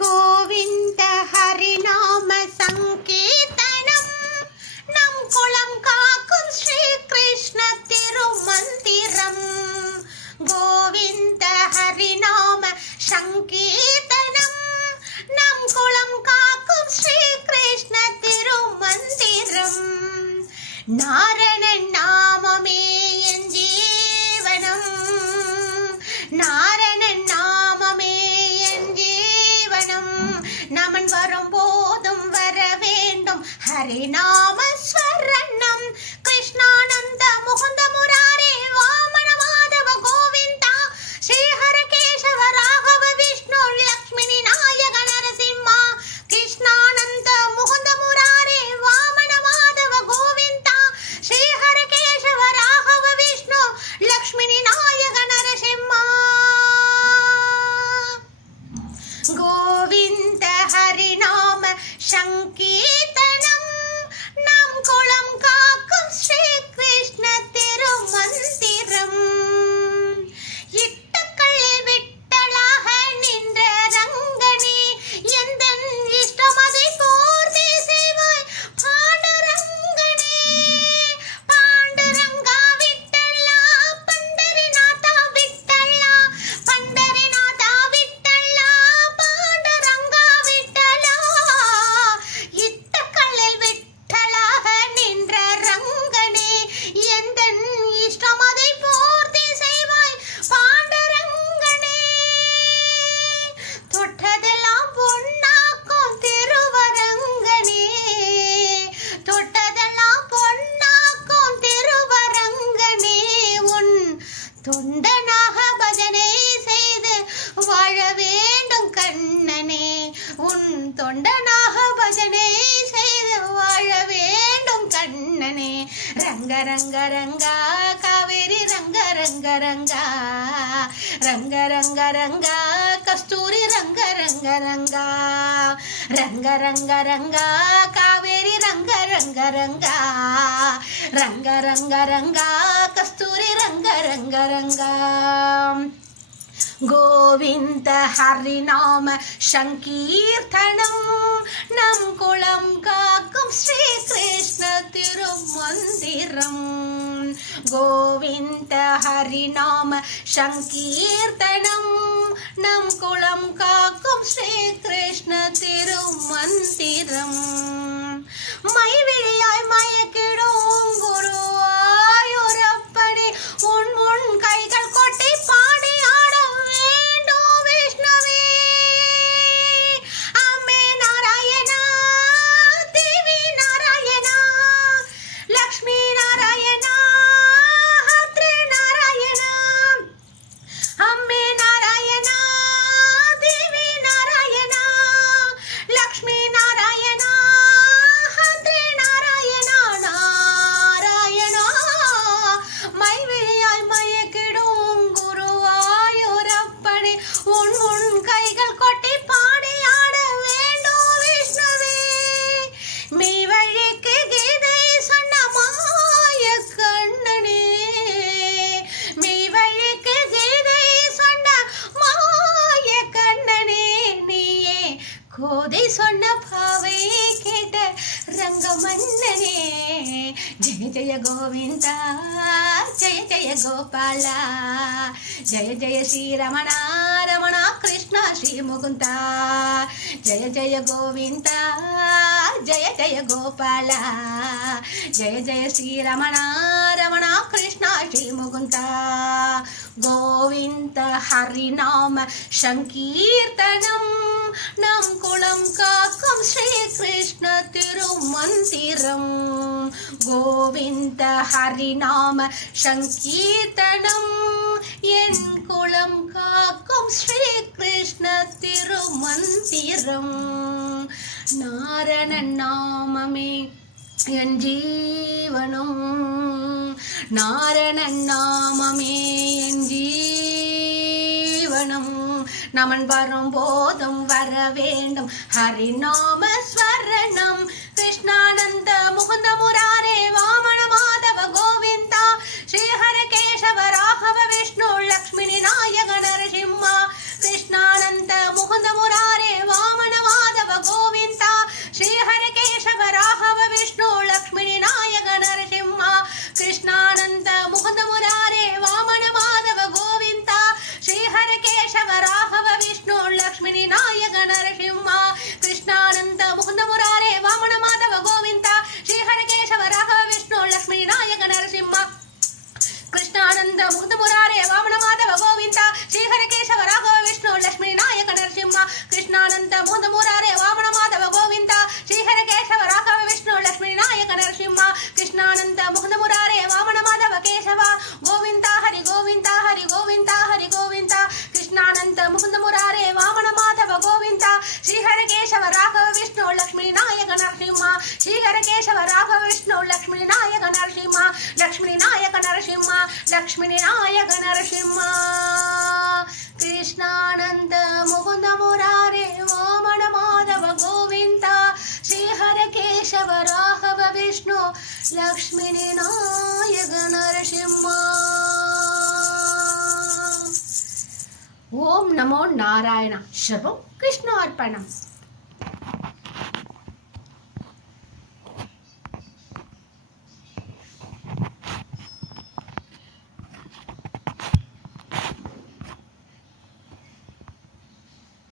கோவிந்த ஹரிநாம சங்கீர்த்தனம் நம் குலம் காக்கும் ஸ்ரீ கிருஷ்ண திருமந்திரம் கோவிந்த ஹரிநாம சங்கீர்த்தனம் நம் குலம் காக்கும் ஸ்ரீ கிருஷ்ண திருமந்திரம் நாரணன் கோவிந்த ஹரிநாம சங்கீர்த்தனம் நம் குளம் காக்கும் ஸ்ரீ கிருஷ்ண திருமந்திரம். தொண்டனாக பஜனை செய்து வாழ வேண்டும் கண்ணனே. ரங்க ரங்க ரங்கா காவேரி ரங்க ரங்க ரங்கா. ரங்க ரங்க ரங்கா கஸ்தூரி ரங்க ரங்க ரங்கா. ரங்க ரங்க ரங்கா காவேரி ரங்க ரங்க ரங்கா. ரங்க ரங்க ரங்கா கஸ்தூரி ரங்க ரங்க ரங்கா. கோவிந்த ஹரிநாம சங்கீர்த்தனம். நம் குளம் காக்கும் ஸ்ரீ கிருஷ்ண திருமந்திரம். கோவிந்த ஹரிநாம சங்கீர்த்தனம். நம் குளம் காக்கும் ஸ்ரீ கிருஷ்ண திருமந்திரம். மைவிழியாய் జయ జయ గోవింద జయ జయ గోపాల జయ జయ శ్రీ రమణ రమణ కృష్ణ శ్రీ ముకుంద జయ జయ గోవింద జయ జయ గోపాల జయ జయ శ్రీ రమణ రమణ కృష్ణ శ్రీ ముకుంద. గోవింద హరినామ సంకీర్తనం. குளம் காக்கும் ஸ்ரீ கிருஷ்ண திருமந்திரம். கோவிந்த ஹரிநாம சங்கீர்த்தனம். என் குளம் காக்கும் ஸ்ரீ கிருஷ்ண திருமந்திரம். நாரணன் நாமமே என் ஜீவனம். நாரணன் நாமமே என் ஜீவனம். நமன் வரும் போதும் வர வேண்டும். ஹரிநாம ஸ்வரணம் கிருஷ்ணானந்த முகுந்த முராரே வாம కృష్ణానంద మురారే వామన మాధవ గోవింద శ్రీహర కేశవ రాఘవ విష్ణు లక్ష్మీ నాయక నరసింహ కృష్ణానంద ముద మురారే వామన మాధవ కేశవ గోవింద హరి గోవింద హరి గోవింద హరి గోవింద కృష్ణానంద ముకుంద మురారే వామన మాధవ గోవింద శ్రీహర కేశవ రాఘవ విష్ణు లక్ష్మీ నాయక నరసింహ శ్రీహర కేశవ రాఘవ విష్ణు లక్ష్మీ నాయక నరసింహ లక్ష్మీ నాయక నరసింహ లక్ష్మీ నాయక నరసింహ. విష్ణు లక్ష్మిని నాయక నరసింహ. ఓం నమో నారాయణ. శుభం కృష్ణ అర్పణం